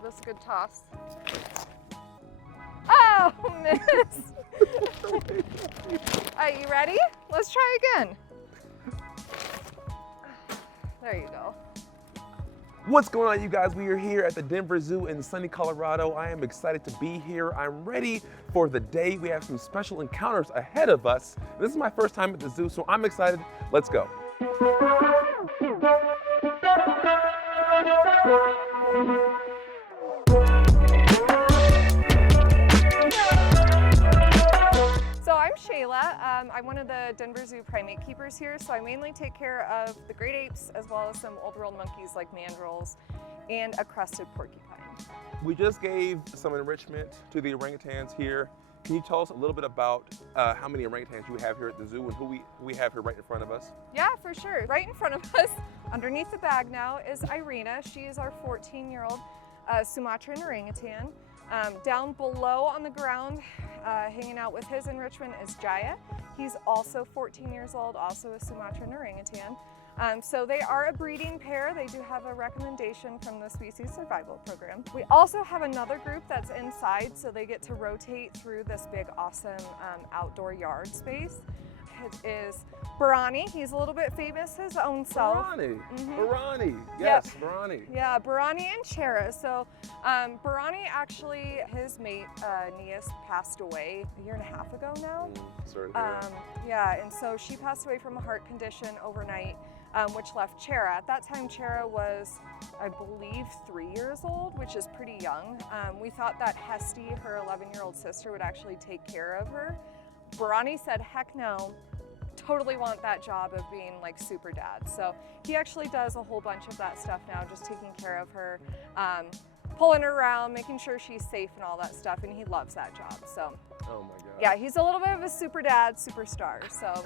give this a good toss. Oh, missed. All right, you ready? Let's try again. There you go. What's going on, you guys? We are here at the Denver Zoo in sunny Colorado. I am excited to be here. I'm ready for the day. We have some special encounters ahead of us. This is my first time at the zoo, so I'm excited. Let's go. So I'm Shayla. I'm one of the Denver Zoo Primate Keepers here, so I mainly take care of the great apes as well as some old world monkeys like mandrills and a crested porcupine. We just gave some enrichment to the orangutans here. Can you tell us a little bit about how many orangutans you have here at the zoo and who we have here right in front of us? Yeah, for sure. Right in front of us, underneath the bag now, is Irina. She is our 14-year-old Sumatran orangutan. Down below on the ground, hanging out with his enrichment is Jaya. He's also 14 years old, also a Sumatran orangutan. So they are a breeding pair. They do have a recommendation from the Species Survival Program. We also have another group that's inside, so they get to rotate through this big, awesome outdoor yard space. It is Barani. He's a little bit famous his own self. Barani, Barani, yes, yep. Barani. Yeah, Barani and Chera. So Barani actually, his mate Nias passed away a year and a half ago now. Sorry. Yeah, and so she passed away from a heart condition overnight, which left Chera. At that time, Chera was, I believe, 3 years old, which is pretty young. We thought that Hesty, her 11-year-old sister, would actually take care of her. Barani said, heck no. Totally want that job of being like super dad. So he actually does a whole bunch of that stuff now, just taking care of her, pulling her around, making sure she's safe and all that stuff, and he loves that job. So oh my God. Yeah, he's a little bit of a super dad, superstar. So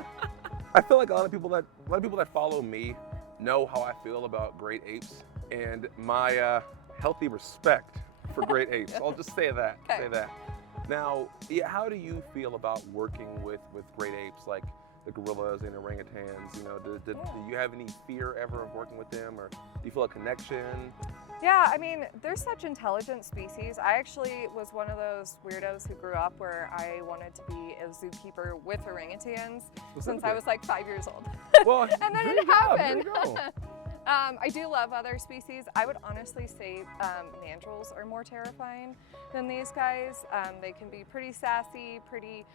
I feel like a lot of people that follow me know how I feel about great apes and my healthy respect for great apes. I'll just say that. Okay. Say that. Now, yeah, how do you feel about working with great apes like the gorillas and orangutans? You know, do you have any fear ever of working with them, or do you feel a connection? Yeah, I mean, they're such intelligent species. I actually was one of those weirdos who grew up where I wanted to be a zookeeper with orangutans since I was like 5 years old. Well, and then it happened. I do love other species. I would honestly say mandrills are more terrifying than these guys. They can be pretty sassy, pretty,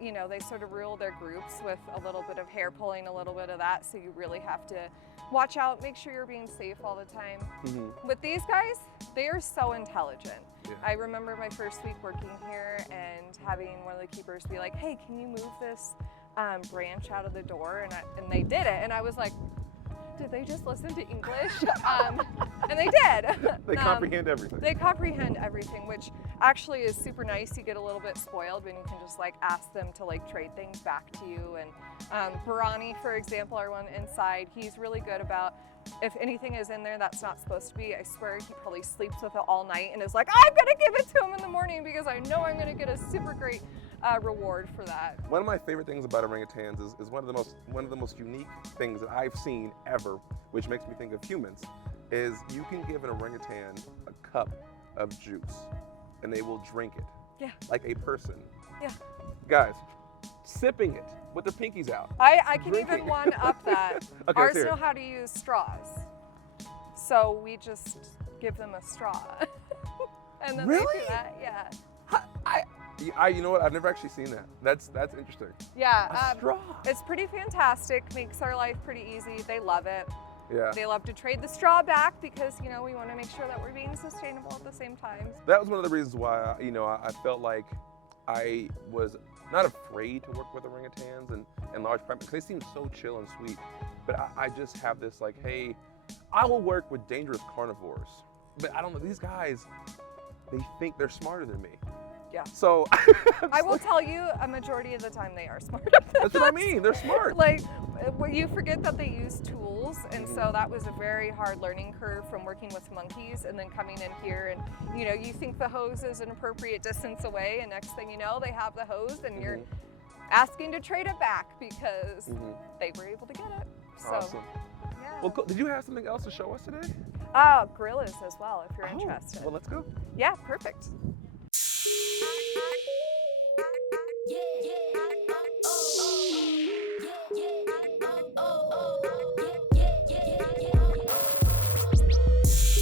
you know, they sort of rule their groups with a little bit of hair pulling, a little bit of that, so you really have to watch out, make sure you're being safe all the time. With these guys, they are so intelligent. Yeah. I remember my first week working here and having one of the keepers be like, hey, can you move this branch out of the door? And they did it, and I was like, did they just listen to English? And they did. They comprehend everything. They comprehend everything, which actually is super nice. You get a little bit spoiled when you can just like ask them to like trade things back to you. And Barani, for example, our one inside, he's really good about if anything is in there that's not supposed to be, I swear he probably sleeps with it all night and is like, I'm gonna give it to him in the morning because I know I'm gonna get a super great reward for that. One of my favorite things about orangutans is one of the most unique things that I've seen ever, which makes me think of humans, is you can give an orangutan a cup of juice and they will drink it. Yeah. Like a person. Yeah. Guys, sipping it with their pinkies out. I can even one up that. Okay, ours know how to use straws. So we just give them a straw. And then really? They do that, yeah. You know what? I've never actually seen that. That's interesting. Yeah. A straw. It's pretty fantastic. Makes our life pretty easy. They love it. Yeah. They love to trade the straw back because, you know, we want to make sure that we're being sustainable at the same time. That was one of the reasons why, you know, I felt like I was not afraid to work with orangutans and large primates because they seem so chill and sweet. But I just have this like, hey, I will work with dangerous carnivores. But I don't know, these guys, they think they're smarter than me. Yeah. So I will tell you, a majority of the time they are smarter. That's what I mean. They're smart. Like, you forget that they use tools, and so that was a very hard learning curve from working with monkeys and then coming in here, and you know, you think the hose is an appropriate distance away, and next thing you know, they have the hose, and you're asking to trade it back because they were able to get it. So, awesome. yeah. Well, did you have something else to show us today? Gorillas as well, if you're Oh, interested. well, let's go. Yeah, perfect.